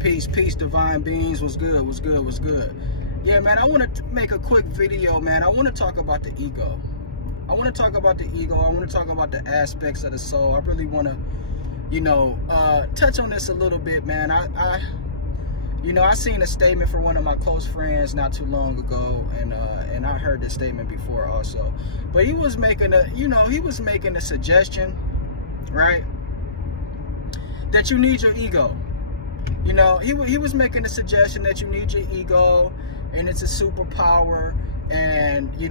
Peace, divine beings. What's good? What's good? What's good? Yeah, man, I want to make a quick video, man. I want to talk about the ego. I want to talk about the ego. I want to talk about the aspects of the soul. I really want to, touch on this a little bit, man. I seen a statement from one of my close friends not too long ago, and I heard this statement before also. But he was making a suggestion, right? That you need your ego. He was making the suggestion that you need your ego, and it's a superpower, and you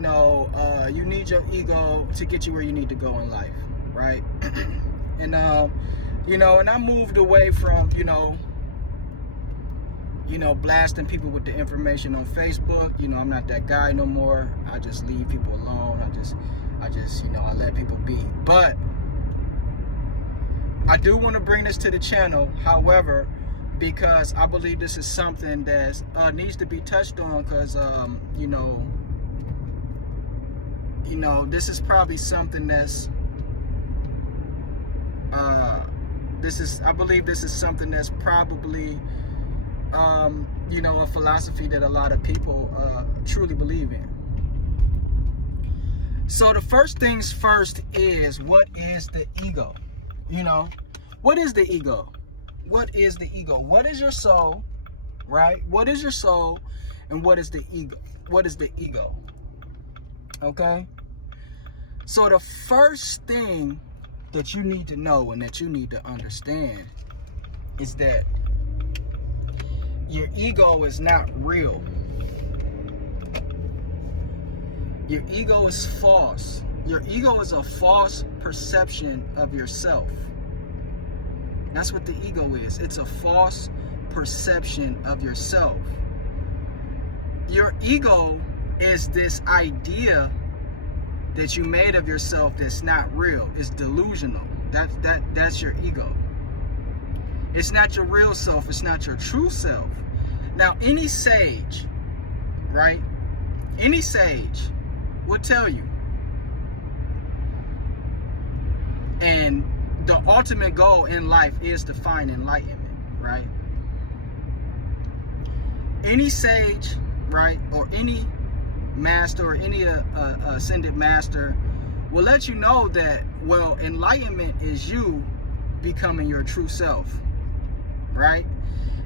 need your ego to get you where you need to go in life, right? And and I moved away from blasting people with the information on Facebook. I'm not that guy no more. I just leave people alone. I let people be. But I do want to bring this to the channel, however, because I believe this is something that needs to be touched on, because this is probably something that's I believe this is something that's probably a philosophy that a lot of people truly believe in. So the first things first is, what is the ego? What is the ego? What is the ego? What is your soul, right? What is your soul, and what is the ego? What is the ego? Okay? So the first thing that you need to know and that you need to understand is that your ego is not real. Your ego is false. Your ego is a false perception of yourself. That's what the ego is. It's a false perception of yourself. Your ego is this idea that you made of yourself that's not real. It's delusional. That's your ego. It's not your real self. It's not your true self. Now, any sage, right? Any sage will tell you, and the ultimate goal in life is to find enlightenment, right? Any sage, right, or any master or any ascended master will let you know that, well, enlightenment is you becoming your true self, right?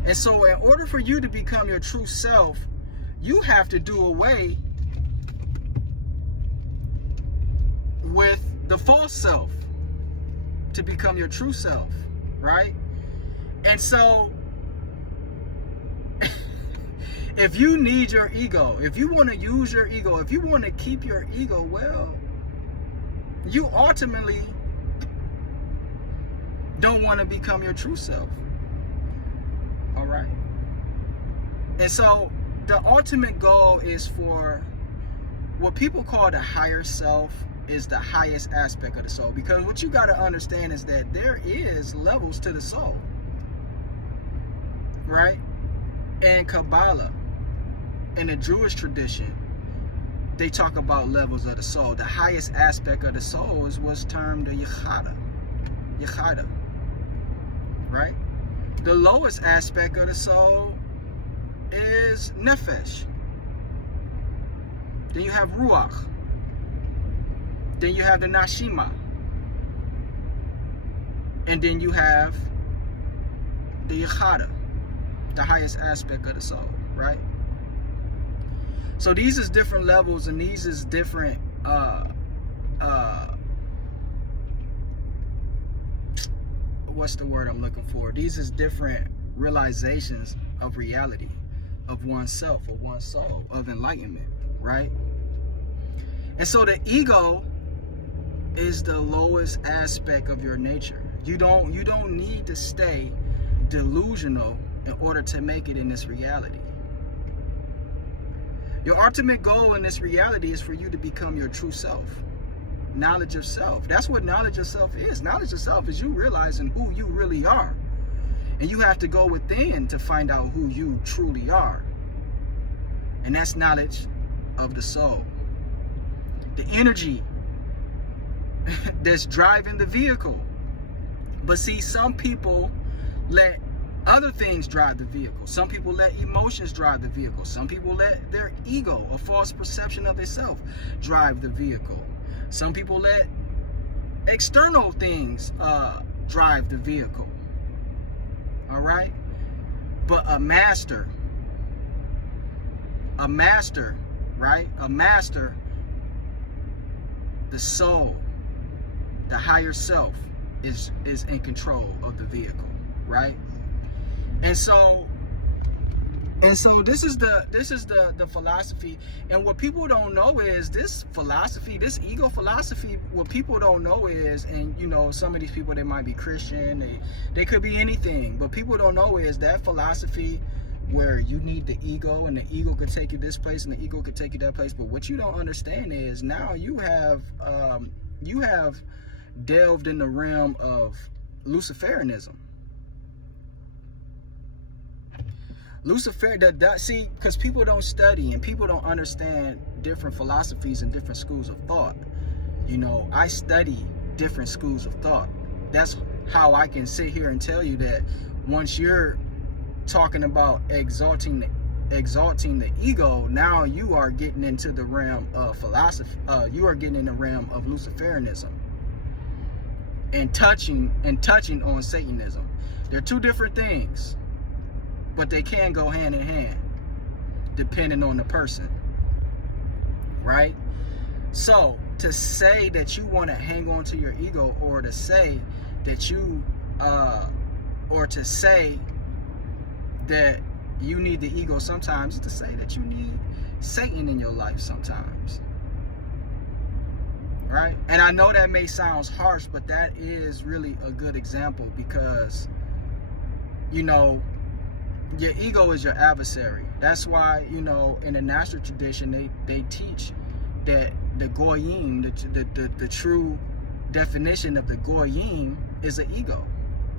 And so in order for you to become your true self, you have to do away with the false self to become your true self, right? And so if you need your ego, if you want to use your ego, if you want to keep your ego, well, you ultimately don't want to become your true self. All right. And so the ultimate goal is for what people call the higher self, is the highest aspect of the soul. Because what you got to understand is that there is levels to the soul, right? And Kabbalah, in the Jewish tradition, they talk about levels of the soul. The highest aspect of the soul is what's termed the Yechada, right? The lowest aspect of the soul is Nefesh. Then you have Ruach. Then you have the Nashima. And then you have the Yechada, the highest aspect of the soul, right? So these is different levels, and these is different what's the word I'm looking for? These is different realizations of reality, of oneself, of one's soul, of enlightenment, right? And so the ego is the lowest aspect of your nature. You don't need to stay delusional in order to make it in this reality. Your ultimate goal in this reality is for you to become your true self. Knowledge of self. That's what knowledge of self is. Knowledge of self is you realizing who you really are. And you have to go within to find out who you truly are. And that's knowledge of the soul. The energy that's driving the vehicle. But see, some people let Other things drive the vehicle. Some people let emotions drive the vehicle. Some people let their ego, a false perception of themselves, drive the vehicle. Some people let external things drive the vehicle. All right? But a master, right? A master, the soul, the higher self is in control of the vehicle, right? And so this is the philosophy. And what people don't know is this philosophy, this ego philosophy, what people don't know is, and you know, some of these people, they might be Christian, they could be anything, but people don't know is that philosophy where you need the ego, and the ego could take you this place and the ego could take you that place. But what you don't understand is now you have delved in the realm of Luciferianism. Lucifer, see, because people don't study and people don't understand different philosophies and different schools of thought. You know, I study different schools of thought. That's how I can sit here and tell you that once you're talking about exalting the ego, now you are getting into the realm of philosophy. You are getting in the realm of Luciferianism and touching on Satanism. They're two different things, but they can go hand in hand depending on the person, right? So to say that you want to hang on to your ego, or to say that you that you need the ego sometimes, to say that you need Satan in your life sometimes, right? And I know that may sound harsh, but that is really a good example, because you know, your ego is your adversary. That's why, you know, in the natural tradition, they teach that the goyim, the true definition of the goyim is an ego.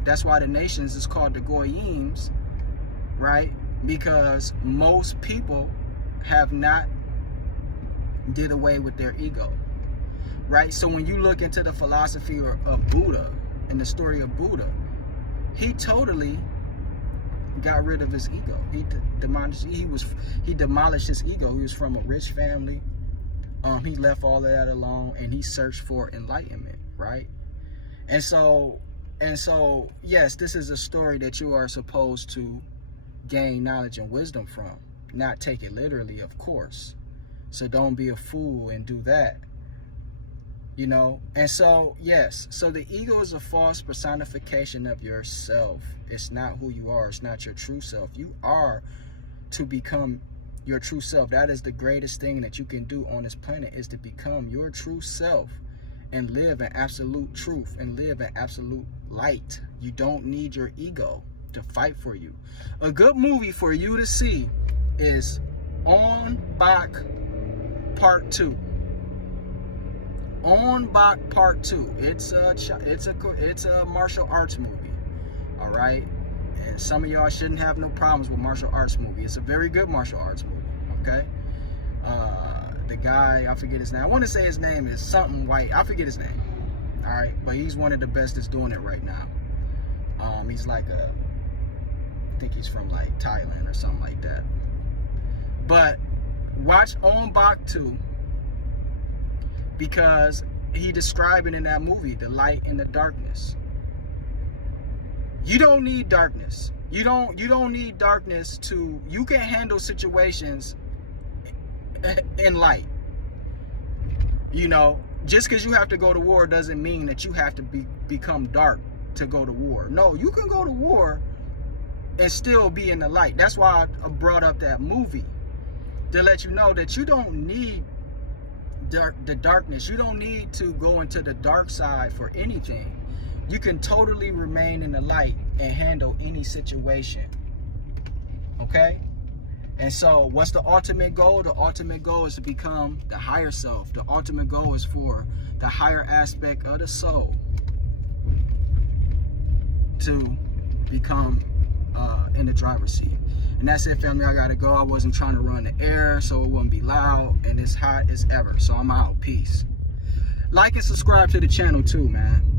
That's why the nations is called the goyims, right? Because most people have not did away with their ego, right? So when you look into the philosophy of Buddha and the story of Buddha, he totally got rid of his ego. He demolished his ego. He was from a rich family. He left all of that alone, and he searched for enlightenment, right? And so yes, this is a story that you are supposed to gain knowledge and wisdom from, not take it literally, of course. So don't be a fool and do that, you know. And so yes, so the ego is a false personification of yourself. It's not who you are. It's not your true self. You are to become your true self. That is the greatest thing that you can do on this planet, is to become your true self and live in absolute truth and live in absolute light. You don't need your ego to fight for you. A good movie for you to see is On Bak Part 2. On Bak Part 2. It's a martial arts movie. All right, and some of y'all shouldn't have no problems with martial arts movie. It's a very good martial arts movie. Okay, the guy, I forget his name. I want to say his name is something White. I forget his name. All right, but he's one of the best that's doing it right now. He's like I think he's from like Thailand or something like that. But watch On Bak 2, because he described it in that movie, the light and the darkness. You don't need darkness. You don't need darkness you can handle situations in light. You know, just because you have to go to war doesn't mean that you have to become dark to go to war. No, you can go to war and still be in the light. That's why I brought up that movie, to let you know that you don't need the darkness. You don't need to go into the dark side for anything. You can totally remain in the light and handle any situation. Okay? And so what's the ultimate goal? The ultimate goal is to become the higher self. The ultimate goal is for the higher aspect of the soul to become in the driver's seat. And that's it, family. I gotta go. I wasn't trying to run the air so it wouldn't be loud, and it's hot as ever. So I'm out. Peace. Like and subscribe to the channel too, man.